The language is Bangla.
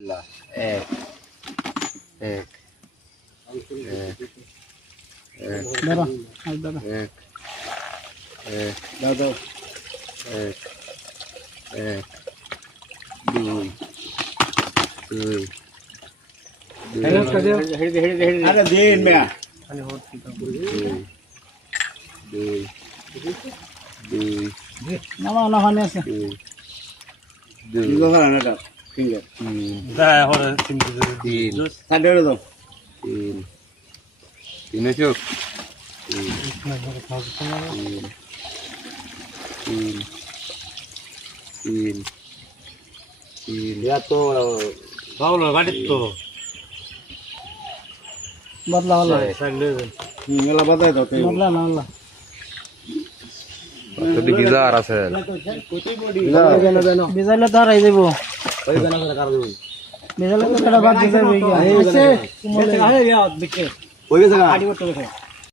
এক এক দাঁড়া দাঁড়া এক এক দাদা এক এক দুই দুই আরে দিন মিয়া দুই দুই নামা না হনে আছে দুই দুই লোহা নাটা ফিঙ্গার তিন সাড়ে দাও তিন তিন চোখ তিন তিন তিন তিন তো বদলা হলো মেলা বাদাই দাও বদলা না হলো যদি বিজার আছে বিজালে তো আর আই দেব বিজালে তো কেডা বাদ দিবে আছে কুমলে আরে ইয়া বিকে ওই জায়গা আড়ি বটে